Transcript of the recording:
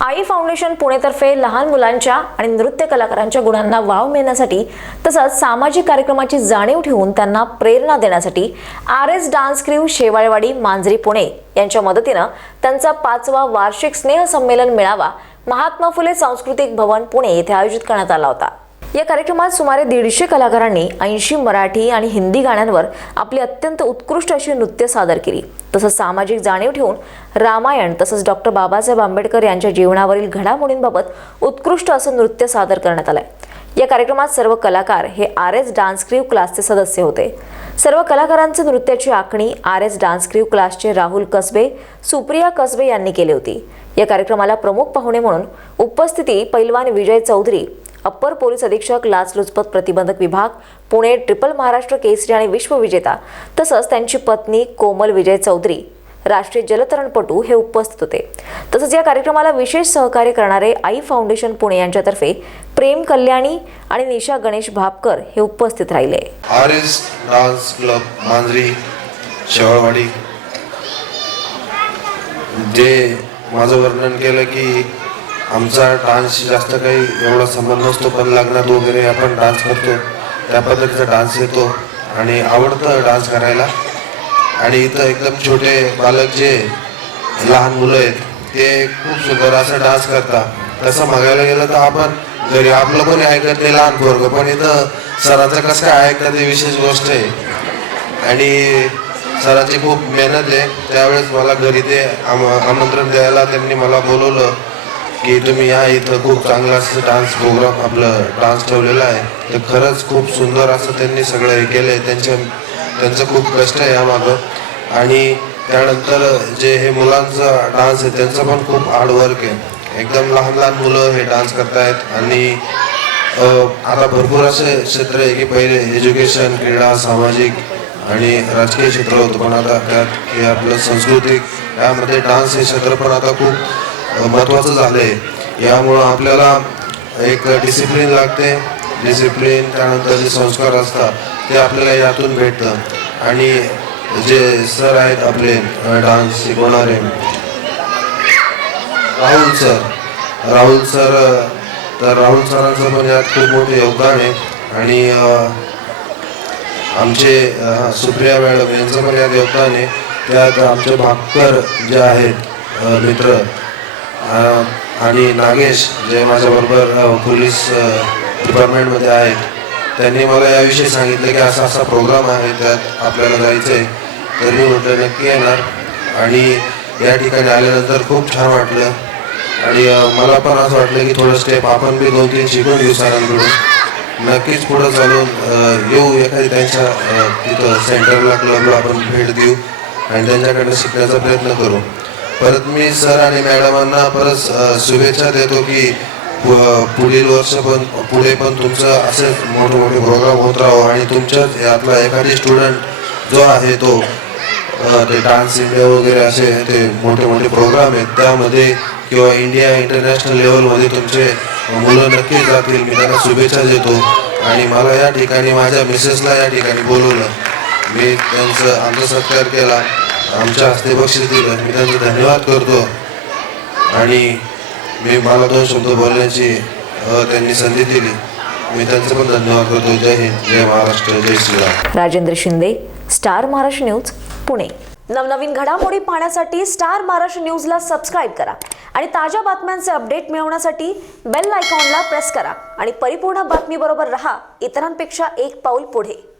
आई foundation पुणेतर्फे लहान मुलांच्या आणि नृत्य कलाकारांच्या गुणांना वाव मिळण्यासाठी तसंच सामाजिक कार्यक्रमाची जाणीव ठेवून त्यांना प्रेरणा देण्यासाठी R S dance crew Shewalwadi Manjari Pune यांच्या मदतीनं त्यांचा पाचवा वार्षिक स्नेह संमेलन मेळावा महात्मा फुले सांस्कृतिक भवन पुणे येथे आयोजित करण्यात आला होता. या कार्यक्रमात सुमारे दीडशे कलाकारांनी ऐंशी मराठी आणि हिंदी गाण्यांवर आपली अत्यंत उत्कृष्ट अशी नृत्य सादर केली. तसंच सामाजिक जाणीव ठेवून रामायण तसंच डॉक्टर बाबासाहेब आंबेडकर यांच्या जीवनावरील घडामोडींबाबत उत्कृष्ट असं नृत्य सादर करण्यात आलंय. या कार्यक्रमात सर्व कलाकार हे आर एस डान्स क्रीव क्लासचे सदस्य होते. सर्व कलाकारांचे नृत्याची आखणी आर एस डान्स क्रीव क्लासचे राहुल कसबे सुप्रिया कसबे यांनी केली होती. या कार्यक्रमाला प्रमुख पाहुणे म्हणून उपस्थिती पैलवान विजय चौधरी अप्पर पोलीस अधीक्षक लाचलुचपत प्रतिबंधक विभाग पुणे ट्रिपल महाराष्ट्र केसरी आणि विश्वविजेता तसंच त्यांची पत्नी कोमल विजय चौधरी राष्ट्रीय जलतरणपटू हे उपस्थित होते. तसंच या कार्यक्रमाला विशेष सहकार्य करणारे आई फाउंडेशन पुणे यांच्यातर्फे प्रेम कल्याणी आणि निशा गणेश भापकर हे उपस्थित राहिले. R S dance club Manjari Shewalwadi. जे माझं वर्णन केलं की आमचा डान्सशी जास्त काही एवढा संबंध नसतो पण लग्नात वगैरे आपण डान्स करतो त्या पद्धतीचा डान्स येतो आणि आवडतं डान्स करायला. आणि इथं एकदम छोटे बालक जे लहान मुलं आहेत ते खूप सुंदर असं डान्स करतात. तसं बघायला गेलं तर आपण घरी आपलं पण ऐकत नाही लहान पोरग पण इथं सरांचं कसं काय ऐकतात ही विशेष गोष्ट आहे. आणि सरांची खूप मेहनत आहे. त्यावेळेस मला घरी ते आम आमंत्रण द्यायला त्यांनी मला बोलवलं. की तुम्ही या इथं खूप चांगला असं डान्स प्रोग्राम आपलं डान्स ठेवलेला आहे. तर खरंच खूप सुंदर असं त्यांनी सगळं हे केलं आहे त्यांच्या त्यांचं खूप कष्ट आहे यामागं. आणि त्यानंतर जे हे मुलांचा डान्स आहे त्यांचं पण खूप हार्डवर्क आहे. एकदम लहान लहान मुलं हे डान्स करतायत. आणि आता भरपूर असे क्षेत्र आहे की पहिले एज्युकेशन क्रीडा सामाजिक आणि राजकीय क्षेत्र होतं. पण आता त्यात हे आपलं सांस्कृतिक यामध्ये डान्स हे क्षेत्र पण आता खूप महत्त्वाचं झालं आहे यामुळं आपल्याला एक डिसिप्लिन लागते. डिसिप्लिन त्यानंतर जे संस्कार असतात ते आपल्याला यातून भेटतं. आणि जे सर आहेत आपले डान्स शिकवणारे. राहुल सर. राहुल सर तर राहुल सरांचं पण यात खूप मोठं योगदान आहे. आणि आमचे सुप्रिया मॅडम यांचं पण यात योगदान आहे. त्यात आमचे भाकर जे आहेत मित्र आणि नागेश जे माझ्याबरोबर पोलीस डिपार्टमेंटमध्ये आहेत त्यांनी मला याविषयी सांगितलं की असा असा प्रोग्राम आहे त्यात आपल्याला जायचं आहे तर मी म्हटलं नक्की येणार. आणि या ठिकाणी आल्यानंतर खूप छान वाटलं. आणि मला पण असं वाटलं की थोडं स्टेप आपण बी दोन तीन शिकून घेऊ सरांकडून. नक्कीच पुढं चालून येऊ एखादी त्यांच्या तिथं सेंटरला क्लबला आपण भेट देऊ आणि त्यांच्याकडनं शिकण्याचा प्रयत्न करू. परत मी सर आणि मॅडमांना परत शुभेच्छा देतो की पुढील वर्ष पण पुढे पण तुमचं असेच मोठे मोठे प्रोग्राम होत राहो आणि तुमच्या यातला एखादी स्टुडंट जो आहे तो ते डान्स इंडिया वगैरे असे ते मोठे मोठे प्रोग्राम आहेत. त्यामध्ये किंवा इंडिया इंटरनॅशनल लेवलमध्ये तुमचे मुलं नक्की जातील. मी त्यांना शुभेच्छा देतो. आणि मला या ठिकाणी माझ्या मिसेसला या ठिकाणी बोलवलं. मी त्यांचं आमचा सत्कार केला. आमच्या हस्ते बक्षीस दिलं मी त्यांचा धन्यवाद करतो. आणि मी मला दोन शब्द बोलण्याची त्यांनी संधी दिली. मी त्यांचं पण धन्यवाद करतो. जय हिंद जय महाराष्ट्र जय Shriram. Rajendra Shinde star Maharashtra news Pune. नवनवीन घडामोडी पाहण्यासाठी स्टार महाराष्ट्र न्यूजला सबस्क्राईब करा आणि ताज्या बातम्यांचे अपडेट मिळवण्यासाठी बेल आयकॉनला प्रेस करा. आणि परिपूर्ण बातमीबरोबर रहा. इतरांपेक्षा एक पाऊल पुढे.